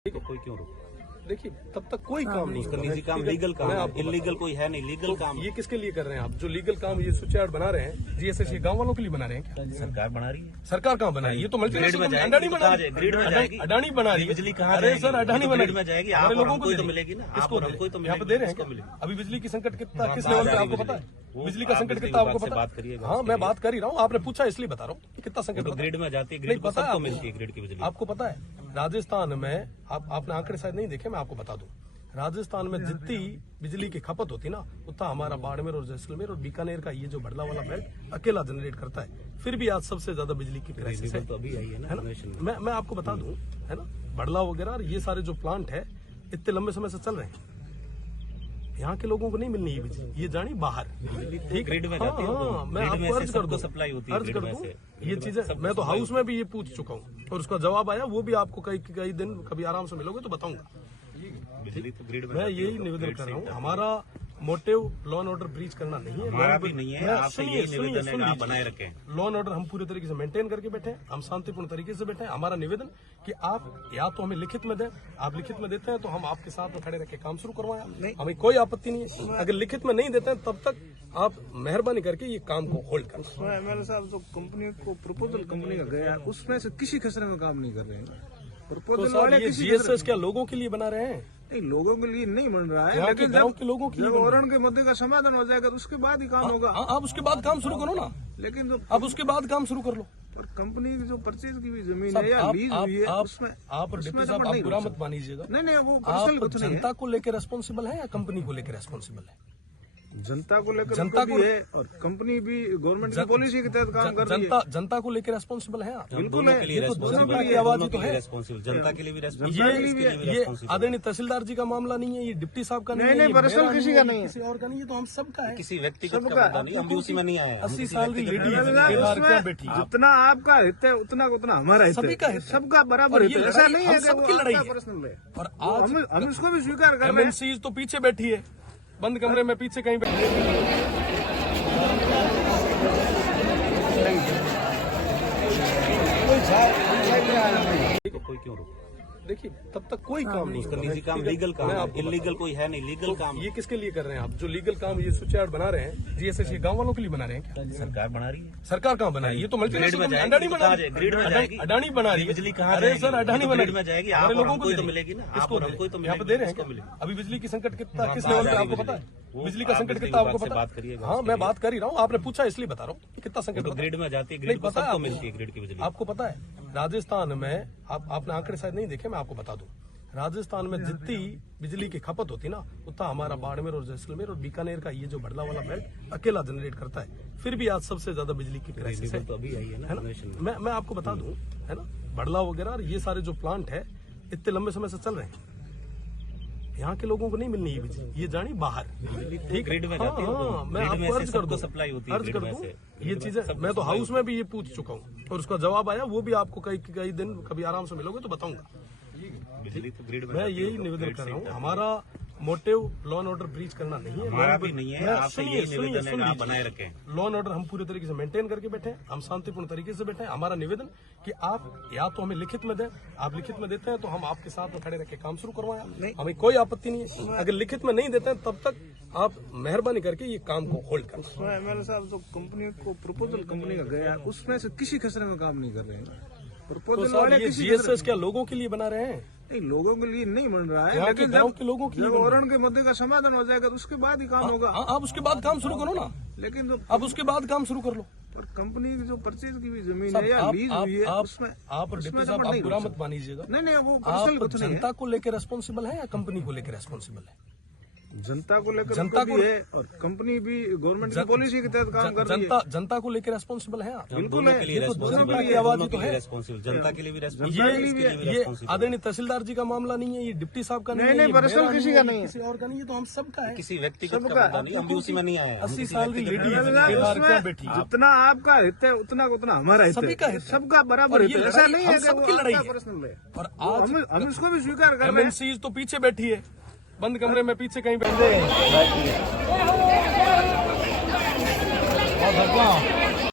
कोई क्यों रोक? देखिए तब तक कोई काम नहीं उसका होगा। निजी काम लीगल काम है, इलीगल कोई है नहीं, लीगल काम ये किसके लिए कर रहे हैं आप? जो लीगल काम ये स्विच यार्ड बना रहे हैं जीएसएस, ये गांव वालों के लिए बना रहे हैं क्या? सरकार बना रही है। सरकार कहाँ बना रही है? ये तो मल्टीनेशनल ग्रिड में अडानी जाएगी, बना रही है। ग्रिड में जाएगी, अडानी बना रही है। बिजली कहाँ अरे जाएगी? सर अडानी बना ग्रिड में जाएगी, हमारे आप और लोगों हमको ही तो मिलेगी ना, आप किसको और हमको ही तो यहाँ पे मिलेगी, दे रहे हैं किसको क्या? मिलेगी? अभी बिजली की संकट कितना किस बात लेवल पे आ रही आपको पता बिजली। है? वो बिजली का आप संकट बिजली कितना आपको विभाग से पता बात करिएगा है? हाँ उसके मैं लिए। बात कर ही रहा हूँ, आपने पूछा इसलिए बता रहा हूँ कितना संकट तो पता है? ग्रिड में जाती है, नहीं ग्रिड को पता है सबको आपको? मिलती है ग्रिड की बिजली। आपको पता है राजस्थान में आपने आंकड़े शायद नहीं देखे, मैं आपको बता दूं। राजस्थान में जितनी बिजली की खपत होती ना उतना हमारा बाड़मेर और जैसलमेर और बीकानेर का ये जो बड़ला वाला बेल्ट अकेला जनरेट करता है। फिर भी आज सबसे ज्यादा बिजली की क्राइसिस है। तो अभी आई है ना नेशन में। मैं आपको बता दूं, है ना, बड़ला वगैरह और ये सारे जो प्लांट है इतने लंबे समय से चल रहे हैं। यहाँ के लोगों को नहीं मिलनी ये बिजली, ये जानी बाहर। ठीक ग्रिड में हाँ, जाती है, हाँ, मैं ग्रिड में आपको से अर्ज कर सबको दूं, सप्लाई होती है अर्ज ग्रिड कर में दूं। से। ये चीजें मैं तो हाउस में भी ये पूछ चुका हूँ और उसका जवाब आया, वो भी आपको कई दिन कभी आराम से मिलोगे तो बताऊंगा। बिजली तो ग्रिड में मैं जाती है, यही तो निवेदन ग्रिड कर से रहा हूँ, ही हमारा motive law and order breach करना नहीं है। हमारा भी नहीं है, आपसे यही निवेदन है कि आप बनाए रखें रखें। लॉ एंड ऑर्डर हम पूरे तरीके से मेंटेन करके बैठे हैं, हम शांतिपूर्ण तरीके से बैठे हैं। हमारा निवेदन कि आप या तो हमें लिखित में दें, आप लिखित में देते हैं तो हम आपके साथ में खड़े रख के काम शुरू करवाएं, हमें कोई आपत्ति नहीं है। अगर लिखित में नहीं देते हैं तब तक आप मेहरबानी करके ये काम को होल्ड करें। एमएलए साहब जो कंपनी को प्रपोजल कंपनी का गया उसमें से किसी खसरे में काम नहीं कर रहे हैं। तो प्रपोजल सर वाले ये किसी जीएसएस क्या लोगों के लिए बना रहे हैं? नहीं, लोगों के लिए नहीं बन रहा है, यहाँ के लेकिन गांव जब के लोगों के लिए जब बन रहा है। औरण के मुद्दे का समाधान हो जाएगा तो उसके बाद ही काम होगा। हाँ, आप उसके बाद काम शुरू करो ना, लेकिन जो आप उसके बाद काम शुरू कर लो। पर कंपनी की जो परचेज की भी जमीन सब है या लीज हुई है आप उसमें डिप्टी साहब आप बुरा मत मानिएगा। नहीं वो आप पर्सनल कुछ नहीं है। जनता को लेकर रेस्पॉन्सिबल है या कंपनी को लेकर रेस्पॉन्सिबल है? जनता को लेकर जनता उनका भी है और कंपनी भी गवर्नमेंट की पॉलिसी के तहत काम कर रही है। जनता को लेकर रेस्पॉन्सिबल है आप? बिल्कुल दोनों है, के लिए ये तो रेस्पॉन्सिबल दोनों है, की आवाज ही दोनों तो के लिए है। रेस्पॉन्सिबल, जनता के लिए भी ये रेस्पॉन्सिबल। आदरणीय तहसीलदार जी का मामला नहीं है, ये डिप्टी साहब का नहीं है, नहीं, ये पर्सनल मेरा किसी नहीं का है, नहीं है। किसी और का नहीं है, तो हम सबका है। किसी व्यक्तिगत का मुद्दा नहीं, हम भी उसी में नहीं आए। 80 साल की लेडी उसमें बैठी है। जितना आपका हित है उतना उतना हमारा हित सभी का है, हित है। सबका बराबर और हित ये है। ऐसा लड़ाई नहीं हम है कि सबकी वो लड़ाई आपका है। पर्सनल है। और आज हम इसको भी स्वीकार कर रहे हैं। एमएनसी तो पीछे बैठी है, बंद कमरे में पीछे कहीं बैठी है। कोई क्यों रोक? देखिए तब तक कोई काम नहीं उसका होगा। निजी काम लीगल काम है, इलीगल कोई है नहीं, लीगल काम ये किसके लिए कर रहे हैं आप? जो लीगल काम ये स्विच यार्ड बना रहे हैं जीएसएस, ये गांव वालों के लिए बना रहे हैं क्या? सरकार बना रही है। सरकार कहाँ बना रही है? ये तो ग्रिड में मल्टीनेशनल जाएगी, अडानी बना रही है। ग्रिड में जाएगी, अडानी बना रही है। बिजली कहाँ अरे जाएगी? सर अडानी बना ग्रिड में जाएगी, आप हमारे और लोगों हमको ही तो देनी मिलेगी ना, आप किसको और हमको ही तो यहाँ पे मिलेगी, दे रहे हैं किसको क्या? मिलेगी? अभी बिजली की संकट कितना किस बात लेवल आ पे रही आपको बिजली। पता है? वो बिजली का आप संकट बिजली कितना आपको विभाग से पता बात है? करिएगा हाँ उसके मैं लिए। बात कर ही रहा हूँ, आपने पूछा इसलिए बता रहा हूँ कितना संकट तो पता है? ग्रिड में जाती है, नहीं ग्रिड को पता है सबको आपको? मिलती है ग्रिड की बिजली। आपको पता है राजस्थान में आपने आंकड़े शायद नहीं देखे, मैं आपको बता दूं। राजस्थान में जितनी बिजली की खपत होती ना उतना हमारा बाड़मेर और जैसलमेर और बीकानेर का ये जो बड़ला वाला बेल्ट अकेला जनरेट करता है। फिर भी आज सबसे ज्यादा बिजली की क्राइसिस है। तो अभी आई है है ना ना, नेशन में। मैं आपको बता दूं, है ना, बड़ला वगैरह और ये सारे जो प्लांट है इतने लंबे समय से चल रहे हैं। यहाँ के लोगों को नहीं मिलनी ये बिजली, ये जानी बाहर। ठीक ग्रिड में हाँ, जाती है, हाँ, मैं ग्रिड में आपको से अर्ज कर सबको दूं, सप्लाई होती है अर्ज ग्रिड कर में दूं। से। ये चीजें मैं तो हाउस में भी ये पूछ चुका हूँ और उसका जवाब आया, वो भी आपको कई दिन कभी आराम से मिलोगे तो बताऊंगा। बिजली तो ग्रिड में मैं जाती है, यही तो निवेदन ग्रिड कर से रहा ही हूँ, हमारा motive law and order breach करना नहीं है। हमारा भी नहीं है, आपसे यही निवेदन है कि आप बनाए रखें। लॉ एंड ऑर्डर हम पूरे तरीके से मेंटेन करके बैठे हैं, हम शांतिपूर्ण तरीके से बैठे हैं। हमारा निवेदन कि आप या तो हमें लिखित में दें, आप लिखित में देते हैं तो हम आपके साथ में खड़े रख के काम शुरू करवाएं, हमें कोई आपत्ति नहीं है। अगर लिखित में नहीं देते हैं तब तक आप मेहरबानी करके ये काम को होल्ड करें। एमएलए साहब जो कंपनी को प्रपोजल कंपनी का गया उसमें से किसी खसरे में काम नहीं कर रहे हैं। तो प्रपोजल सर वाले ये किसी जीएसएस क्या लोगों के लिए बना रहे हैं? नहीं, लोगों के लिए नहीं बन रहा है, यहाँ के लेकिन गांव जब के लोगों के लिए जब बन रहा है। औरण के मुद्दे का समाधान हो जाएगा तो उसके बाद ही काम होगा। हाँ, आप उसके बाद काम शुरू करो ना, लेकिन जो आप उसके बाद काम शुरू कर लो। पर कंपनी की जो परचेज की भी जमीन है या लीज हुई है उसमें आप डिप्टी साहब आप बुरा मत मानिएगा। नहीं वो पर्सनल आप कुछ नहीं है। जनता को लेकर रेस्पॉन्सिबल है या कंपनी को लेकर रेस्पॉन्सिबल है? जनता को लेकर जनता उनका भी है और कंपनी भी गवर्नमेंट की पॉलिसी के तहत काम कर रही है। जनता को लेकर रेस्पॉन्सिबल है आप? बिल्कुल दोनों है, के लिए ये तो रेस्पॉन्सिबल दोनों है, की आवाज ही दोनों तो के लिए है। रेस्पॉन्सिबल, जनता के लिए भी ये रेस्पॉन्सिबल। आदरणीय तहसीलदार जी का मामला नहीं है, ये डिप्टी साहब का नहीं है, नहीं, ये पर्सनल मेरा किसी नहीं का है, नहीं है। किसी और का नहीं है, तो हम सबका है। किसी व्यक्तिगत का मुद्दा नहीं, हम भी उसी में नहीं आए। 80 साल की लेडी उसमें बैठी है। जितना आपका हित है उतना उतना हमारा हित सभी का है, हित है। सबका बराबर और हित ये है। ऐसा लड़ाई नहीं हम है कि सबकी वो लड़ाई आपका है। पर्सनल है। और आज हम इसको भी स्वीकार कर रहे हैं। एमएनसी तो पीछे बैठी है, बंद कमरे में पीछे कहीं बैठे हैं।